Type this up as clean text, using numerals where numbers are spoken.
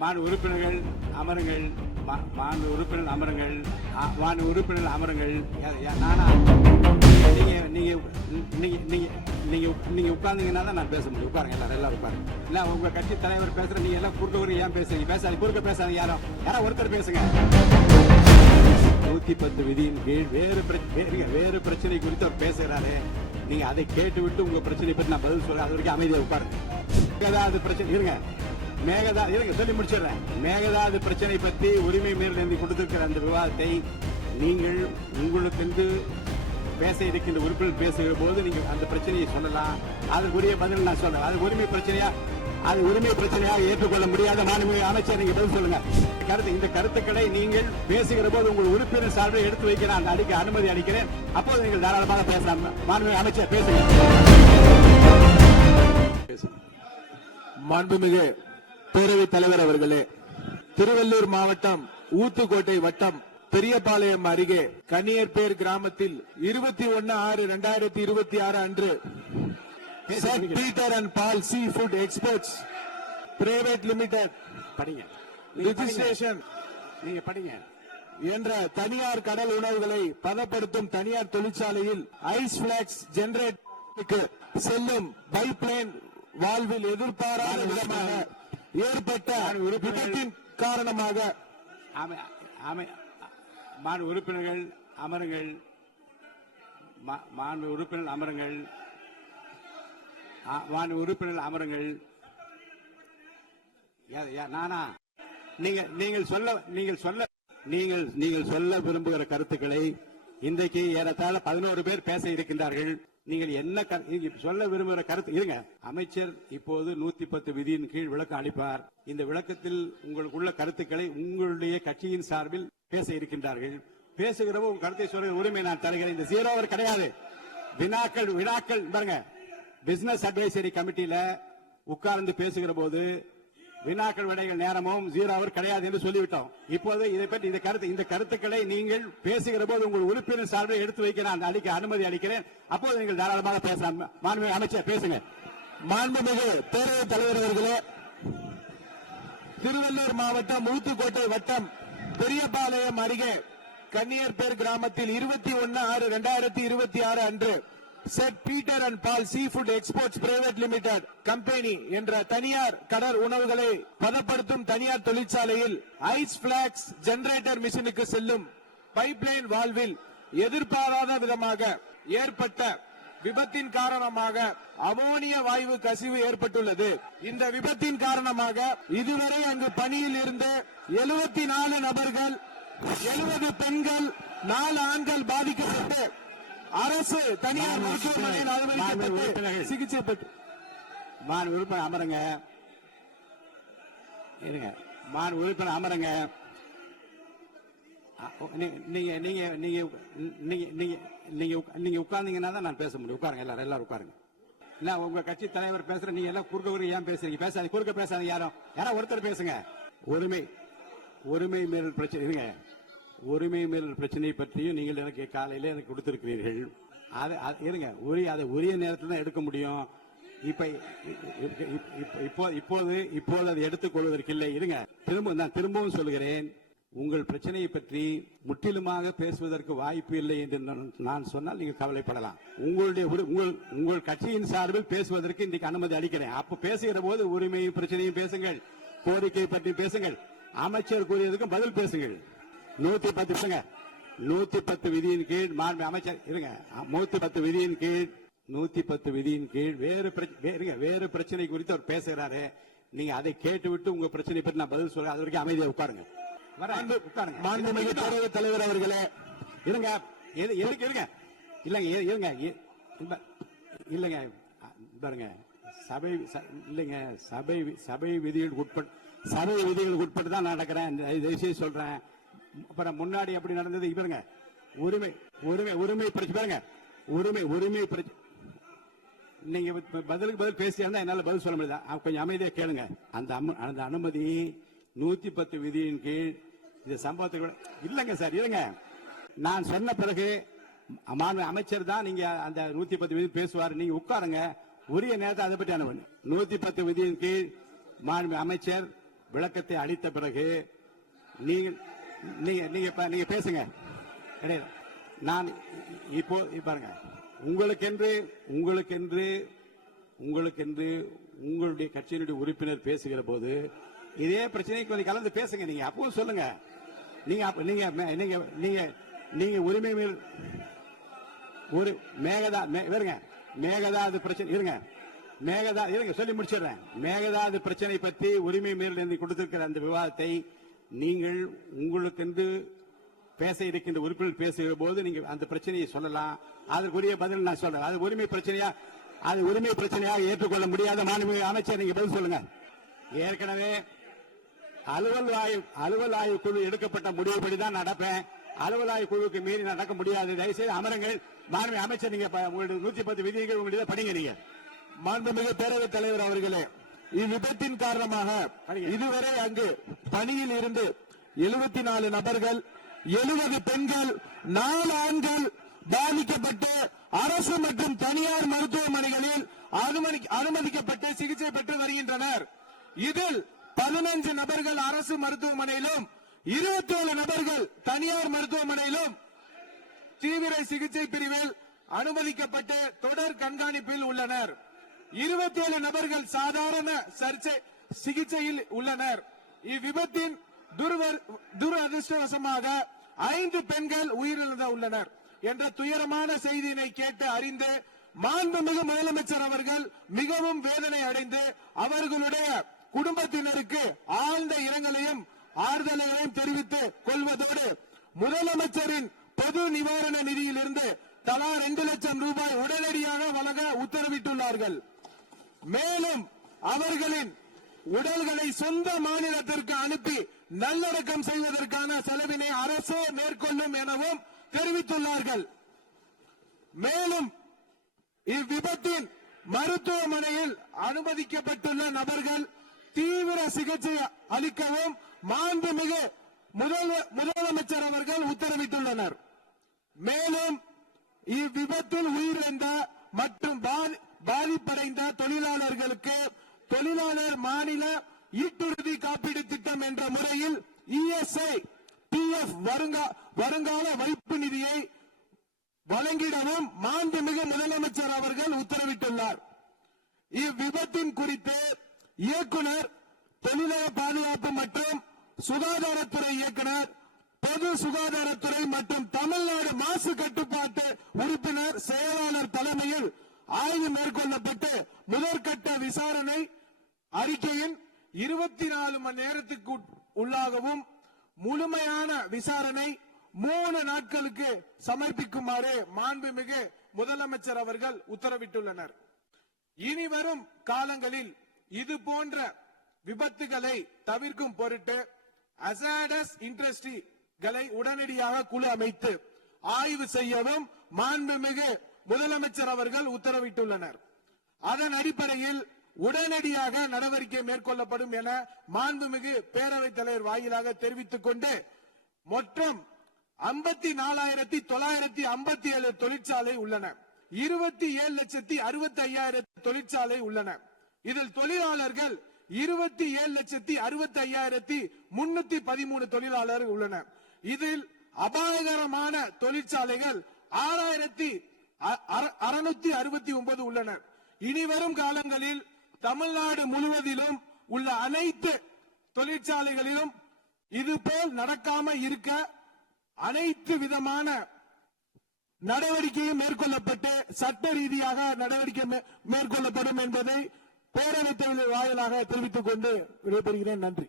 மாநில உறுப்பினர்கள் அமருங்கள். மாநில உறுப்பினர்கள் அமருங்கள். மாநில உறுப்பினர்கள் அமருங்கள். நானா நீங்க உட்கார்ந்தீங்கன்னா தான் நான் பேச முடியும். உட்காருங்க, எல்லாரும் உட்காருங்க. இல்ல உங்க கட்சி தலைவர் பேசுற, நீங்க எல்லாம் குறுக்க ஏன் பேசுறீங்க? பேசாது, குறுக்க பேசாது. யாரோ ஒருத்தர் பேசுங்க. 110 விதியின் கீழ் வேறு பிரச்சனை குறித்து அவர் பேசுகிறாரு. நீங்க அதை கேட்டு விட்டு உங்க பிரச்சனை பற்றி நான் பதில் சொல்றேன். அது வரைக்கும் அமைதியா உட்காருங்க. மேகதாது பிரச்சனை இருங்க, சொல்லி முடிச்சிடுறேன். மேகதாது பிரச்சனை பற்றி உரிமை மீறல் கொடுத்திருக்கிற அந்த விவாதத்தை நீங்கள் உங்களுக்கு பேச இருக்கின்ற உறுப்பினர் பேசுகிற போது நீங்க அந்த பிரச்சனையை சொல்லலாம். அதுக்குரிய பதில் நான் சொல்றேன். அது உரிமை பிரச்சனையாக ஏற்றுக்கொள்ள முடியாத மாண்புமிகு அமைச்சர், நீங்க பதில் சொல்லுங்க. இந்த கருத்துக்களை நீங்கள் பேசுகிற போது உங்கள் உறுப்பினர் சார்பில் எடுத்து வைக்க நான் அனுமதி அளிக்கிறேன். அப்போது நீங்கள் தாராளமாக பேசலாம். மாண்புமிகு அமைச்சர் பேசுங்க. மாண்புமிகு பேரவைத் தலைவர் அவர்களே, திருவள்ளூர் மாவட்டம் ஊத்துக்கோட்டை வட்டம் பெரியபாளையம் அருகே கன்னியர்பேர் கிராமத்தில் 21/6/2026 அன்று Peter and Paul seafood exports private limited registration நீங்க படிங்க என்ற தனியார் கடல் உணவுகளை பதப்படுத்தும் தனியார் தொழிற்சாலையில் ஐஸ் பிளாக்ஸ் ஜெனரேட்டருக்கு செல்லும் பைப்லைன் வால்வில் எதிர்பாராத விதமாக ஏற்பட்ட விபத்தின் காரணமாக மாநில உறுப்பினர்கள் அமருங்கள். மாநில உறுப்பினர்கள் அமருங்கள். மாநில உறுப்பினர்கள் அமருங்கள். நானா நீங்கள் சொல்ல விரும்புகிற கருத்துக்களை இன்றைக்கு ஏறத்தாழ 11 பேர் பேச இருக்கின்றார்கள். நீங்கள் என்ன சொல்ல விரும்புகிற கருத்து இருங்க. அமைச்சர் இப்போது 110 விதியின் கீழ் விளக்கம் அளிப்பார். இந்த விளக்கத்தில் உங்களுக்குள்ள கருத்துக்களை உங்களுடைய கட்சியின் சார்பில் பேச இருக்கின்றார்கள். பேசுகிறவோ உங்க கருத்தை சொல்ற உரிமை நான் தருகிறேன். இந்த 0 அவர் கிடையாது. வினாக்கள் பாருங்க. பிசினஸ் அட்வைசரி கமிட்டியில உட்கார்ந்து பேசுகிற போது வினாக்கள் விடைகள் நேரமும் 0 அவர் கிடையாது என்று சொல்லிவிட்டோம். இப்போது இதை பற்றி இந்த கருத்துக்களை நீங்கள் பேசுகிற போது உங்கள் உறுப்பினர் சார்பில் எடுத்து வைக்க நான் அனுமதி அளிக்கிறேன். அப்போது நீங்கள் தாராளமாக பேசலாம். மாண்புமிகு அமைச்சர் பேசுங்க. மாண்புமிகு பேரவைத் தலைவர் அவர்களே, திருவள்ளூர் மாவட்டம் ஊத்துக்கோட்டை வட்டம் பெரியபாளையம் அருகே கன்னியர்பேர் கிராமத்தில் 21/6/2026 அன்று set Peter and Paul seafood exports private limited company என்ற தனியார் கடல் உணவுகளை பதப்படுத்தும் தனியார் தொழிற்சாலையில் ஐஸ் பிளாக்ஸ் ஜெனரேட்டர் மிஷினுக்கு செல்லும் பைப்லைன் வால்வில் எதிர்பாராத விதமாக ஏற்பட்ட விபத்தின் காரணமாக அமோனிய வாயு கசிவு ஏற்பட்டுள்ளது. இந்த விபத்தின் காரணமாக இதுவரை அங்கு பணியில் இருந்த 74 நபர்கள், 70 பெண்கள், 4 ஆண்கள் பாதிக்கப்பட்டு அரசு தனியார் மருத்துவமனையில் அனுமதிக்கப்பட்டு சிகிச்சை பெற்று உறுப்பினர் அமருங்க. உறுப்பினர் அமருங்க. நீங்க உட்கார்ந்தீங்கன்னா தான் நான் பேச முடியும். உட்காருங்க, எல்லாரும் உட்காருங்க. இல்ல உங்க கட்சி தலைவர் பேசுற, நீங்க எல்லாம் குறுக்க ஏன் பேசுறீங்க? பேசாது, குறுக்க பேசாது. யாரோ ஒருத்தர் பேசுங்க. உரிமை மீறல் பிரச்சனை இருங்க. உரிமை மீறல் பிரச்சனை பற்றியும் நீங்கள் எனக்கு காலையில எனக்கு கொடுத்திருக்கிறீர்கள். இருங்க, அதை உரிய நேரத்தில் தான் எடுக்க முடியும். இப்போது அதை எடுத்துக் கொள்வதற்கு இல்லை. இருங்க, நான் திரும்பவும் சொல்கிறேன். உங்கள் பிரச்சனையை பற்றி முற்றிலுமாக பேசுவதற்கு வாய்ப்பு இல்லை என்று நான் சொன்னால் நீங்கள் கவலைப்படலாம். உங்கள் கட்சியின் சார்பில் பேசுவதற்கு இன்றைக்கு அனுமதி அளிக்கிறேன். அப்ப பேசுகிற போது உரிமையும் பிரச்சனையும் பேசுங்கள், கோரிக்கை பற்றி பேசுங்கள், அமைச்சர் கூறியதுக்கும் பதில் பேசுங்கள். 110 விதியின் கீழ் அமைச்சர் இருங்க. 110 விதியின் கீழ் வேறு பிரச்சனை குறித்து அவர் பேசுகிறாரு. நீங்க அதை கேட்டு விட்டு உங்க பிரச்சனை பற்றி நான் பதில் சொல்றேன். அது வரைக்கும் அமைதியா உட்காருங்க. மாண்புமிகு பேரவைத் தலைவர் அவர்களே, இருங்க. இல்லங்க பாருங்க. சபை விதிகளுக்கு உட்பட்டு தான் நடக்கிறேன். சொல்றேன். அப்புறம் முன்னாடி அப்படி நடந்தது. இவருங்க உரிமை பிரச்சனை. நீங்க பதிலுக்கு பதில் பேசியா என்னால பதில் சொல்ல முடியாது. கொஞ்சம் அமைதியா கேளுங்க. அந்த அனுமதி 110 விதியின் கீழ் இந்த சம்பவத்துக்கு இல்லங்க சார். இருங்க, நான் சொன்ன பிறகு அமைச்சர் தான் நீங்க அந்த 110 விதி பேசுவார். நீங்க உட்காருங்க. உரிய நேரத்தை அதை பற்றி அனுமதி. 110 விதியின் கீழ் அமைச்சர் விளக்கத்தை அளித்த பிறகு நீங்க பேசுங்க. நான் இப்போ பாருங்க, உங்களுக்கென்று உங்களுடைய கட்சியினுடைய உறுப்பினர் பேசுகிற போது இதே பிரச்சனைக்கு கொஞ்சம் கலந்து பேசுங்க. நீங்க அப்போ சொல்லுங்க. நீங்க உரிமை மேல் ஒரு மேகதாது பிரச்சனை இருங்க சொல்லி முடிச்சிடுறேன். மேகதாது பிரச்சனை பற்றி உரிமை மீறல் கொடுத்திருக்கிற அந்த விவாதத்தை நீங்கள் உங்களுக்கென்று பேச இருக்கின்ற உறுப்பினர் பேசுகிற போது நீங்க அந்த பிரச்சனையை சொல்லலாம். அதற்குரிய பதில் நான் சொல்றேன். அது உரிமை பிரச்சனையாக ஏற்றுக்கொள்ள முடியாத மாண்புமிகு அமைச்சர், நீங்க பதில் சொல்லுங்க. ஏற்கனவே அலுவல் ஆய்வு குழு எடுக்கப்பட்ட முடிவுபடிதான் நடப்பேன். அலுவல் ஆய்வு குழுவுக்கு மீறி நடக்க முடியாது. தயவுசெய்து அமருங்கள். மாண்புமிகு அமைச்சர், நீங்க உங்களுடைய 110 விதிகள் உங்களுடைய படிங்க. நீங்க மாண்புமிகு பேரவைத் தலைவர் அவர்களே, இவ்விபத்தின் காரணமாக இதுவரை அங்கு பணியில் இருந்து 74 நபர்கள், 70 பெண்கள், 4 ஆண்கள் பாதிக்கப்பட்டு அரசு மற்றும் தனியார் மருத்துவமனைகளில் அனுமதிக்கப்பட்டு சிகிச்சை பெற்று வருகின்றனர். இதில் 15 நபர்கள் அரசு மருத்துவமனையிலும் 27 நபர்கள் தனியார் மருத்துவமனையிலும் தீவிர சிகிச்சை பிரிவில் அனுமதிக்கப்பட்டு தொடர் கண்காணிப்பில் உள்ளனர். 27 நபர்கள் சாதாரண சிகிச்சையில் உள்ளனர். இவ்விபத்தின் துரதிருஷ்டவசமாக 5 பெண்கள் உயிரிழந்த உள்ளனர் என்ற துயரமான செய்தியினை கேட்டு அறிந்து மாண்புமிகு முதலமைச்சர் அவர்கள் மிகவும் வேதனை அடைந்து அவர்களுடைய குடும்பத்தினருக்கு ஆழ்ந்த இரங்கலையும் ஆறுதலையும் தெரிவித்துக் கொள்வதோடு முதலமைச்சரின் பொது நிவாரண நிதியிலிருந்து தலா 2 லட்சம் ரூபாய் உடனடியாக வழங்க உத்தரவிட்டுள்ளார்கள். மேலும் அவர்களின் உடல்களை சொந்த மாநிலத்திற்கு அனுப்பி நல்லடக்கம் செய்வதற்கான செலவினை அரசே மேற்கொள்ளும் எனவும் தெரிவித்துள்ளார்கள். மேலும் இவ்விபத்தின் மருத்துவமனையில் அனுமதிக்கப்பட்டுள்ள நபர்கள் தீவிர சிகிச்சை அளிக்கவும் மாண்புமிகு முதலமைச்சர் அவர்கள் உத்தரவிட்டுள்ளனர். மேலும் இவ்விபத்தில் உயிரிழந்த மற்றும் பாதிப்படைந்த தொழிலாளர்களுக்கு தொழிலாளர் மாநில ஈட்டுறுதி காப்பீடு திட்டம் என்ற முறையில் ESI PF வருங்கால வைப்பு நிதியை வழங்கிடவும் மாண்புமிகு முதலமைச்சர் அவர்கள் உத்தரவிட்டுள்ளார். இவ்விபத்தின் குறித்து இயக்குனர், தொழிலாளர் பாதுகாப்பு மற்றும் சுகாதாரத்துறை இயக்குனர், பொது சுகாதாரத்துறை மற்றும் தமிழ்நாடு மாசு கட்டுப்பாட்டு உறுப்பினர் செயலாளர் தலைமையில் ஆய்வு மேற்கொள்ளப்பட்டு முதற்கட்ட விசாரணை அறிக்கையின் 24 மணி நேரத்திற்கு உள்ளாகவும் முழுமையான விசாரணை 3 நாட்களுக்கு சமர்ப்பிக்குமாறு மாண்புமிகு முதலமைச்சர் அவர்கள் உத்தரவிட்டுள்ளனர். இனிவரும் காலங்களில் இது போன்ற விபத்துகளை தவிர்க்கும் பொருட்டு ஹசார்டஸ் இண்டஸ்ட்ரிகளை உடனடியாக குழு அமைத்து ஆய்வு செய்யவும் மாண்புமிகு முதலமைச்சர் அவர்கள் உத்தரவிட்டுள்ளனர். அதன் அடிப்படையில் உடனடியாக நடவடிக்கை மேற்கொள்ளப்படும் என மாண்புமிகு பேரவைத் தலைவர் வாயிலாக தெரிவித்துக் கொண்டு மொத்தம் 54,957 தொழிற்சாலை உள்ளன. 27,65,000 தொழிற்சாலை உள்ளன. இதில் தொழிலாளர்கள் 27,65,313 தொழிலாளர்கள் உள்ளனர். இதில் அபாயகரமான தொழிற்சாலைகள் 6,669 உள்ளனர். இனிவரும் காலங்களில் தமிழ்நாடு முழுவதிலும் உள்ள அனைத்து தொழிற்சாலைகளிலும் இதுபோல் நடக்காம இருக்க அனைத்து விதமான நடவடிக்கையும் மேற்கொள்ளப்பட்டு சட்ட ரீதியாக நடவடிக்கை மேற்கொள்ளப்படும் என்பதை பேரவைத் தலைவர் வாயிலாக தெரிவித்துக் கொண்டு விடைபெறுகிறேன். நன்றி.